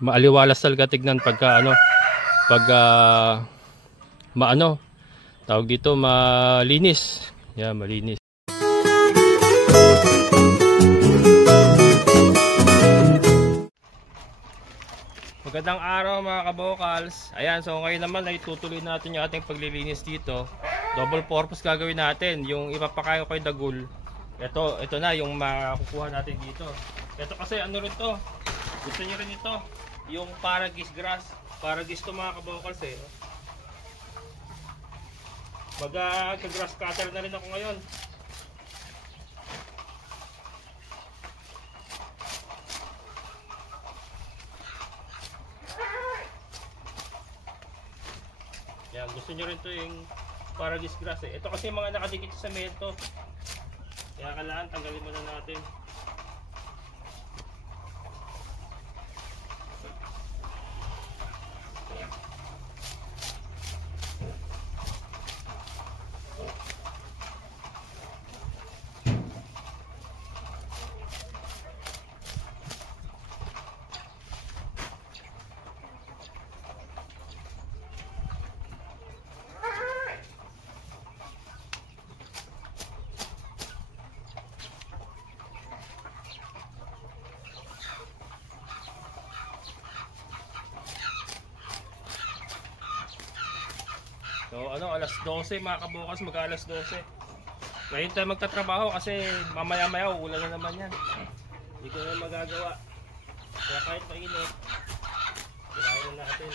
maaliwalas talaga tignan pagka ano, pag maano, tawag dito, malinis. Yan, malinis. Magandang araw mga kabokals. Ayan, so ngayon naman ay tutuloy natin yung ating paglilinis dito. Double purpose gagawin natin. Yung ipapakain ko kay Dagul. Ito na yung makukuha natin dito. Ito kasi ano rin to. Gusto niyo rin ito. Yung Paragis grass. Paragis to mga kabokals eh. Mag-grass cutter na rin ako ngayon. Yan, gusto nyo rin to yung Paragis grass eh. Ito kasi mga nakadikit sa semento. Kaya kailangan tanggalin muna natin. So ano, alas 12 mga kabukas, mag-alas 12. Ngayon tayo magtatrabaho kasi mamaya-maya uulan na naman yan. Hindi ko na magagawa. Kaya kahit mainit, kailangan na natin.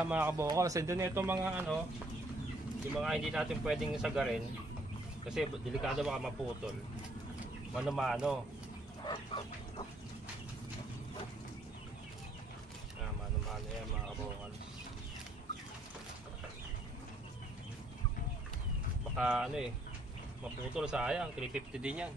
Ayan mga kabokals, and then ito mga ano, yung mga hindi natin pwedeng sagarin kasi delikado baka maputol. Mano-mano. Mano-mano yan mga kabokals. Baka ano eh, maputol, sayang, 350 din yan.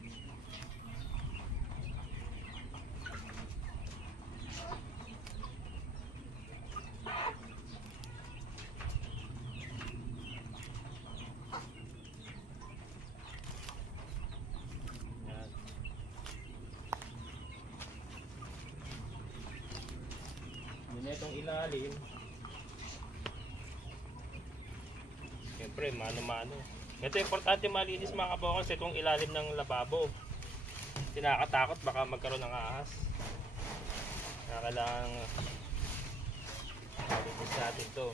Itong ilalim siyempre mano-mano. Ito importante malinis mga kabokals, itong ilalim ng lababo. Tinakatakot baka magkaroon ng ahas, kailangan malinis natin to.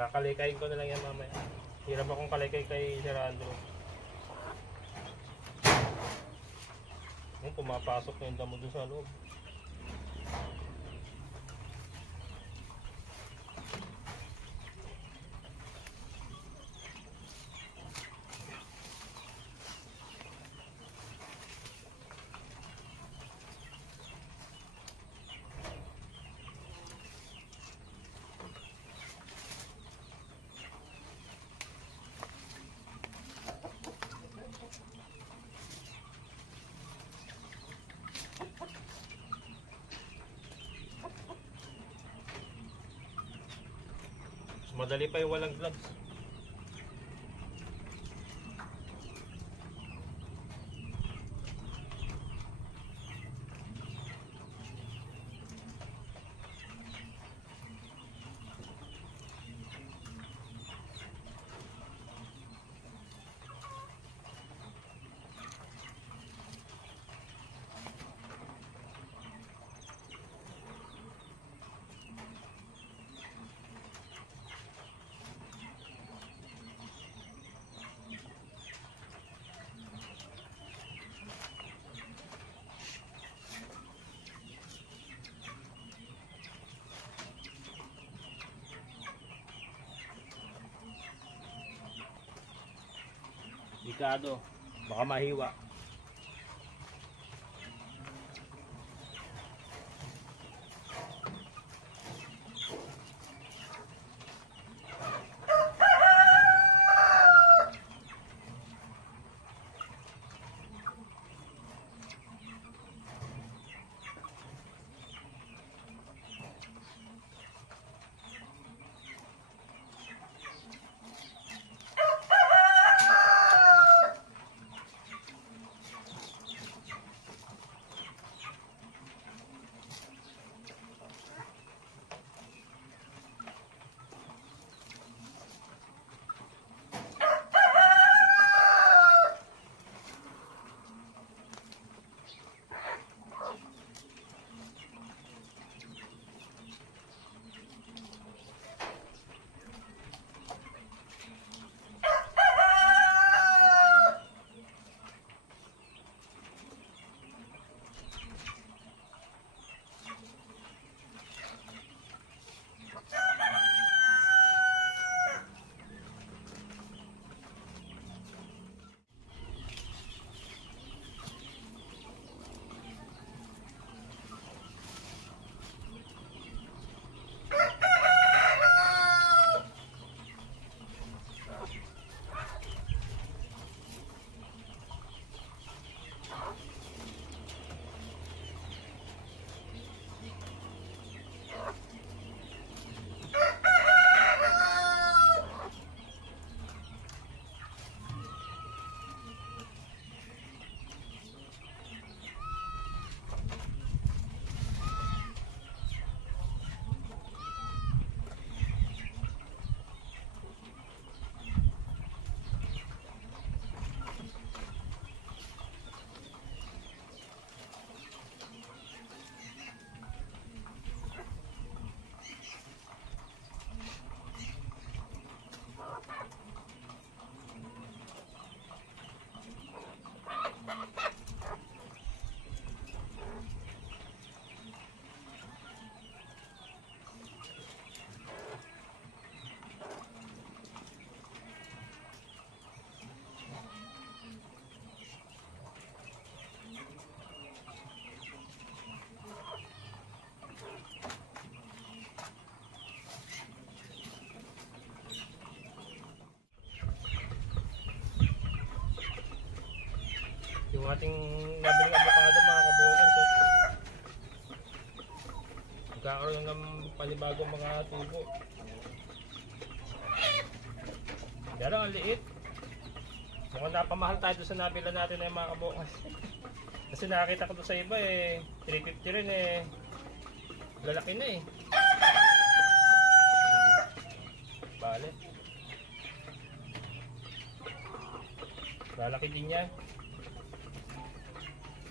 Kakalikayin ko na lang yan mamaya. Hirap akong kalikay kay Sir Andrew. Pumapasok na yung damo doon sa loob. Madali pa yung walang gloves. Delikado, baka mahiwa. ating nabiling avocado mga kabukals. So, magkakaroon ng panibagong mga tubo. Pero ang liit. Mukhang napamahal tayo doon sa nabila natin na mga kabukals. Kasi nakakita ko doon sa iba eh, 350 rin eh. Lalaki na eh. Bale. Lalaki din yan.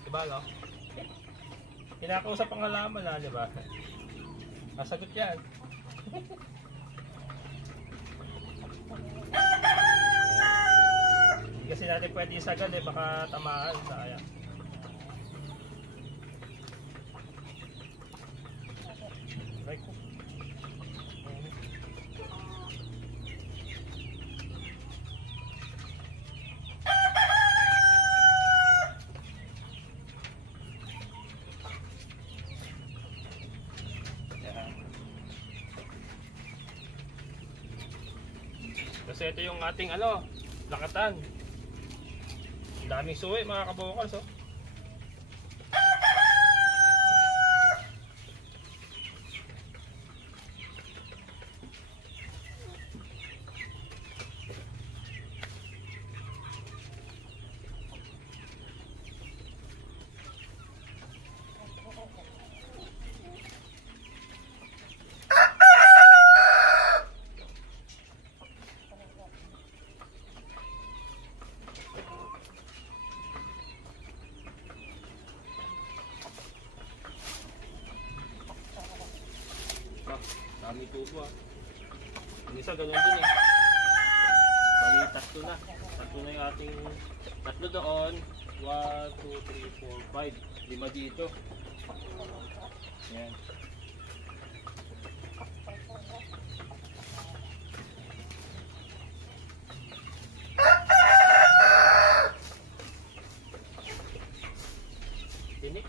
Diba no? Kinakausap ang halaman na, diba? Masagot yan. Hindi kasi natin pwede isagad eh, baka tamaan. Sayang. Right. Kasi ito yung ating lakatan. Daming suwi mga kabukals oh. Dami tubo ah. Yung isa ganun din eh. Bali tatlo na. Tatlo na yung ating tatlo doon. 1, 2, 3, 4, 5. 5 dito. Yan. Tinik.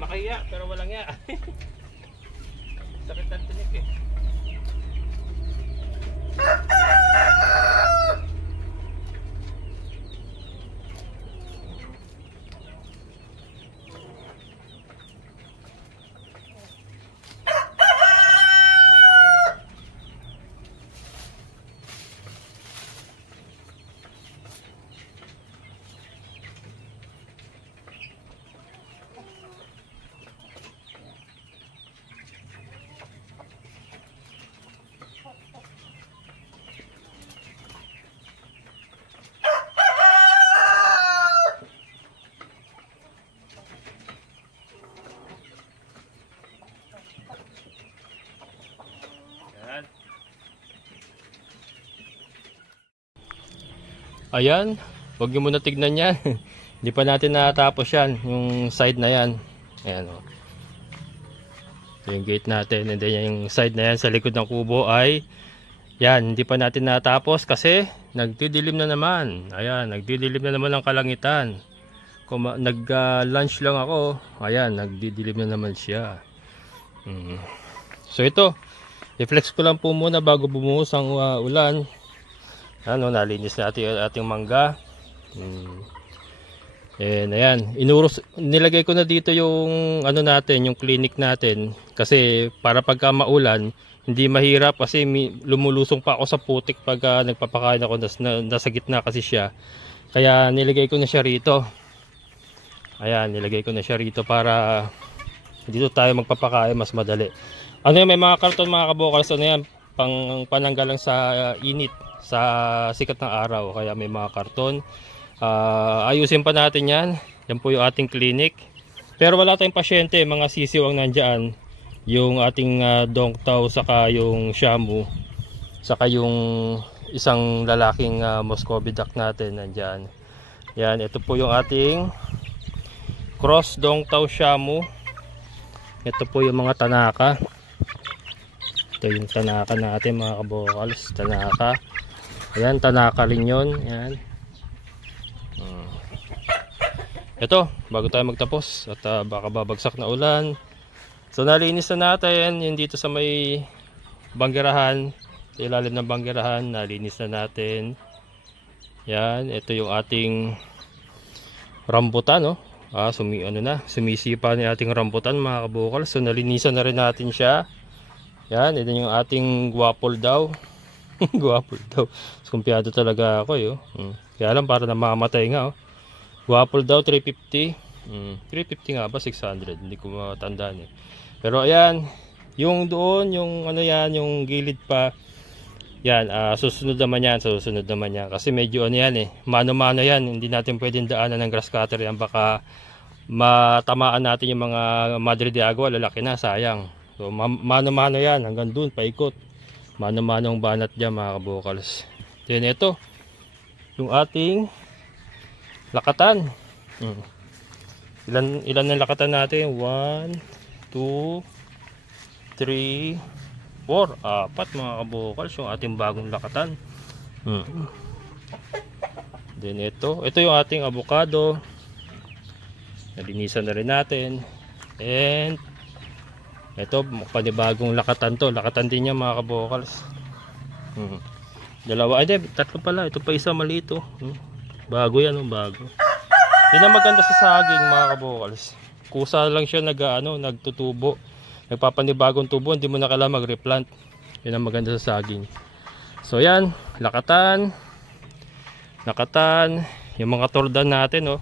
Makahiya pero walang ya. Sakit ng tinik eh. Ayan, huwag nyo muna tignan yan. Hindi pa natin natapos yan, yung side na yan. Ayan o. Yung gate natin, and then yung side na yan sa likod ng kubo ay yan, hindi pa natin natapos kasi nagdidilim na naman. Ayan, nagdidilim na naman ang kalangitan. Nag-lunch lang ako. Ayan, nagdidilim na naman siya. So ito, i-flex ko lang po muna bago bumuhos ang ulan. Nalinis natin yung ating mangga. And ayan, nilagay ko na dito yung natin, yung clinic natin kasi para pagka maulan, hindi mahirap kasi lumulusong pa ako sa putik pag nagpapakain ako, nasa gitna kasi siya. Kaya nilagay ko na siya rito. Ayan, nilagay ko na siya rito para dito tayo magpapakain mas madali. May mga karton mga kabukals, yan, pananggal lang sa init, sa sikat ng araw. Kaya may mga karton. Ayusin pa natin yan. Yan po yung ating clinic. Pero wala tayong pasyente, mga sisiw ang nandyan. Yung ating dongtaw, saka yung shamu, saka yung isang lalaking Muscovy duck natin nandyan. Yan, ito po yung ating cross dongtaw shamu. Ito po yung mga tanaka. Ito yung tanaka natin mga kabokals. Tanaka. Ayan, tanaka rin yun. Ayan. Ito, bago tayo magtapos at baka babagsak na ulan. So nalinis na natin yung dito sa may banggerahan. Sa ilalim ng banggerahan, nalinis na natin. Yan, ito yung ating rambutan, no? Sumisipa ni ating rambutan mga kabukal. So nalinisan na rin natin siya. Yan, ito yung ating guwapol daw. Guwapol daw. Skumpiyado talaga ako yo. Kaya lang para na mamatay nga. Guwapol daw 350. 350 nga ba 600? Hindi ko matandaan eh. Pero ayan, yung doon, yung ano yan, yung gilid pa. Yan, susunod naman yan, susunod naman yan. Kasi medyo ano yan eh, mano-mano yan. Hindi natin pwedeng daanan ng grass cutter yan. Baka matamaan natin yung mga Madre de Agua, lalaki na, sayang. So mano-mano yan, hanggang doon, paikot. Mano-mano ang banat dyan mga kabokals. Then ito, yung ating lakatan. Ilan na lakatan natin? 1, 2, 3, 4, 4 mga kabokals yung ating bagong lakatan. Then ito yung ating avocado. Nalinisan na rin natin. And ito, panibagong lakatan to. Lakatan din niya mga kabokals. Dalawa, ay tatlo pala. Ito pa isa maliit oh. Bago yan, bago. Yan ang maganda sa saging mga kabokals. Kusa lang siya nagtutubo. Nagpapanibagong tubo, hindi mo na kailangan mag-replant. Yan ang maganda sa saging. So yan, lakatan. Yung mga tordan natin oh.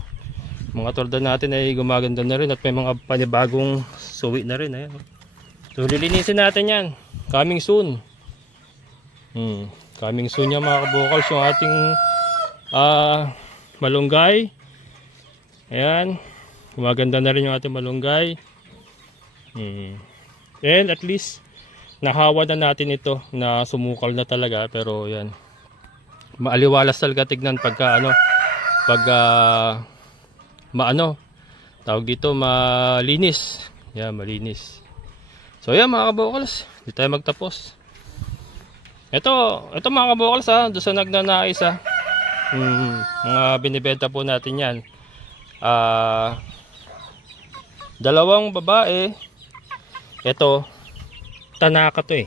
Mga tordan natin ay gumaganda na rin at may mga panibagong suwi na rin. Ayan. So lilinisin natin yan. Coming soon. Coming soon yan mga kabokals. Yung ating malunggay. Ayan. Gumaganda na rin yung ating malunggay. And at least nahawa na natin ito na sumukal na talaga. Pero yan, maaliwalas talaga tignan pagka tawag dito, malinis. Yan, malinis. So yan mga kabokals, di tayo magtapos. Ito mga kabokals doon sa nagnanais mga binibenta po natin yan. Dalawang babae. Ito, tanaka to eh.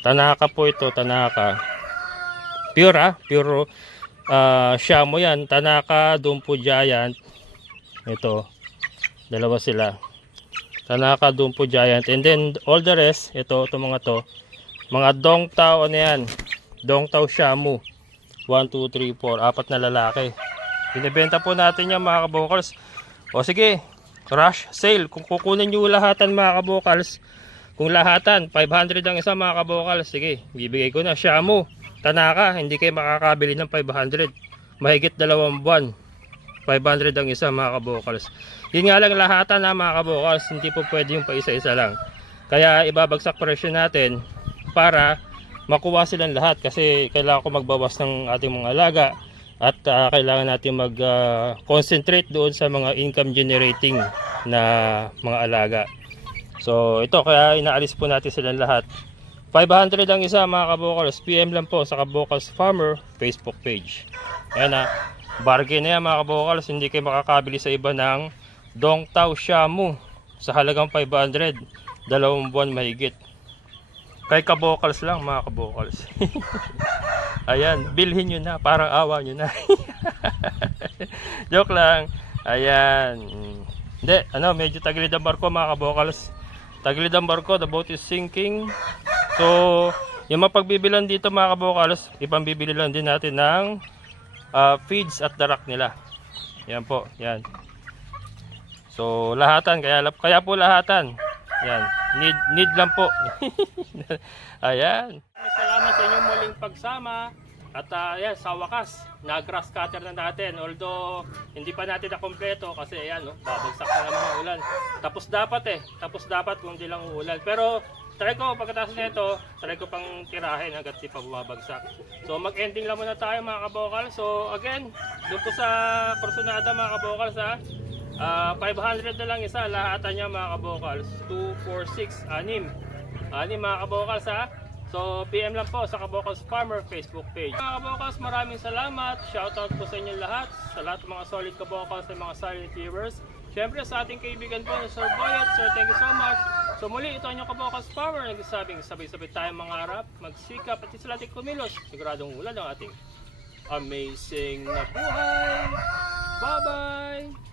Tanaka po ito, tanaka. Pure pure shamu yan. Tanaka, Dumpo Giant. Ito, dalawa sila. Tanaka, Dumpo Giant. And then all the rest, ito mga to. Mga dongtaw, ano yan? Dongtaw shamu. 1, 2, 3, 4. 4 na lalaki. Binibenta po natin yan mga kabokals. O sige, rush sale. Kung kukunin nyo lahatan mga kabokals, kung lahatan 500 ang isa mga kabokals, sige, bibigay ko na. Shamu, tanaka, hindi kayo makakabili ng 500. Mahigit 2 buwan. 500 ang isa mga kabokals. Yun nga lang lahatan mga kabokals, hindi po pwede yung pa isa-isa lang. Kaya ibabagsak presyo natin para makuha silang lahat, kasi kailangan ko magbawas ng ating mga alaga at kailangan natin mag-concentrate doon sa mga income generating na mga alaga. So ito, kaya inaalis po natin silang lahat. 500 ang isa mga kabokals. PM lang po sa Kabokals Farmer Facebook page. Ayan bargain na yan mga kabokals. Hindi kayo makakabili sa iba ng dongtaw shamu sa halagang 500. 2 buwan mahigit. Kay kabokals lang mga kabokals. Ayan, bilhin nyo na, parang awa nyo na. Joke lang. Ayan. Hindi, medyo tagilid ang barko mga kabokals. Tagilid ang barko, the boat is sinking. So, yung mapagbibilan dito mga kabokals, ipambibili lang din natin ng feeds at darak nila. Yan po, yan. So, lahatan, kaya po lahatan. Yan. Need lang po. Ayan. Salamat sa inyong muling pagsama. At ayan, sa wakas, na-grass cutter na natin. Although, hindi pa natin na kompleto kasi ayan, no, babagsak na naman ang ulan. Tapos dapat kung di lang uulan. Pero, try ko, pagkatapos nito, try ko pang tirahin hanggat di pa bumabagsak. So, mag-ending lang muna tayo mga kabokal. So, again, doon po sa Corsonada mga kabokal sa 500 na lang isa, lahatan niya mga kabokals. 2, 4, 6, 6 mga kabokals ha. So PM lang po sa Kabokals Farmer Facebook page. Mga kabokals, maraming salamat. Shoutout po sa inyo lahat. Sa lahat ng mga solid kabokals at mga silent viewers. Siyempre sa ating kaibigan po na Sir Boyet. Sir, thank you so much. So muli, ito ang inyong Kabokals Farmer. Nagsasabing sabay-sabay tayong mangarap, magsikap at isa natin kumilos. Siguradong ulan ang ating amazing na buhay. Bye-bye!